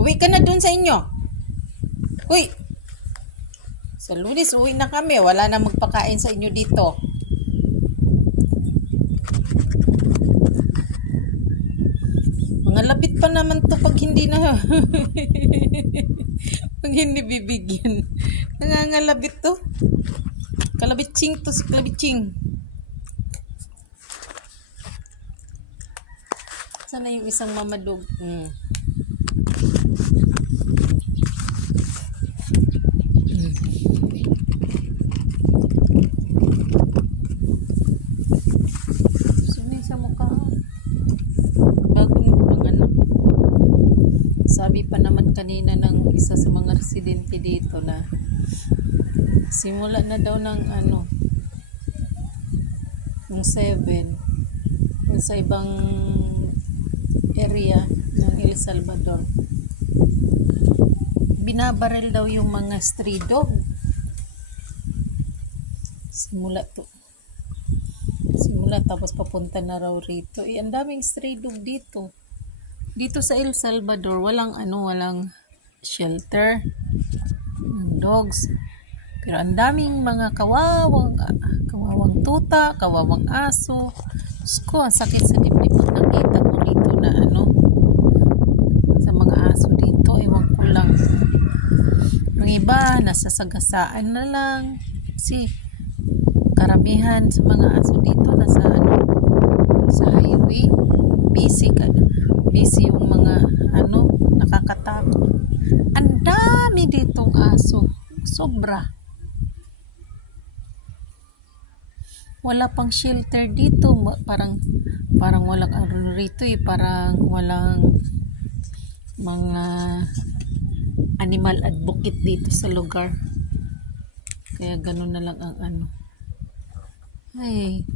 Uwi ka na dun sa inyo. Uy! Sa Lunes, uwi na kami. Wala na magpakain sa inyo dito. Mga labit pa naman to pag hindi na pag hindi bibigyan. Nangangalabit to. Kalabitsing to si Kalabitsing. Sana yung isang mamadog. Sunay sa mukha. Bagong panganak. Sabi pa naman kanina ng isa sa mga residente dito na simula na daw ng ng 7 sa ibang area ng El Salvador. Binabaril daw yung mga stray dog. Simula tapos papunta na raw rito. Ang daming stray dog dito. Dito sa El Salvador, walang shelter ng dogs. Pero ang daming mga kawawang tuta, kawawang aso. Ko, ang sakit sa dibdib pag nakita ko rito na sa mga aso dito. Ewan ko lang. Ang iba, nasa sagasaan na lang. Kasi karamihan sa mga aso dito nasa sa highway. Busy yung mga nakakatakot. Ang dami ditong aso. Sobra. Wala pang shelter dito. Parang walang rito parang walang mga animal advocate dito sa lugar. Kaya ganun na lang ang Ay,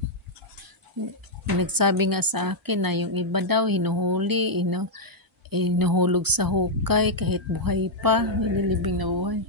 nagsabi nga sa akin na yung iba daw hinuhuli, hinuhulog sa hukay kahit buhay pa, nililibing na buhay.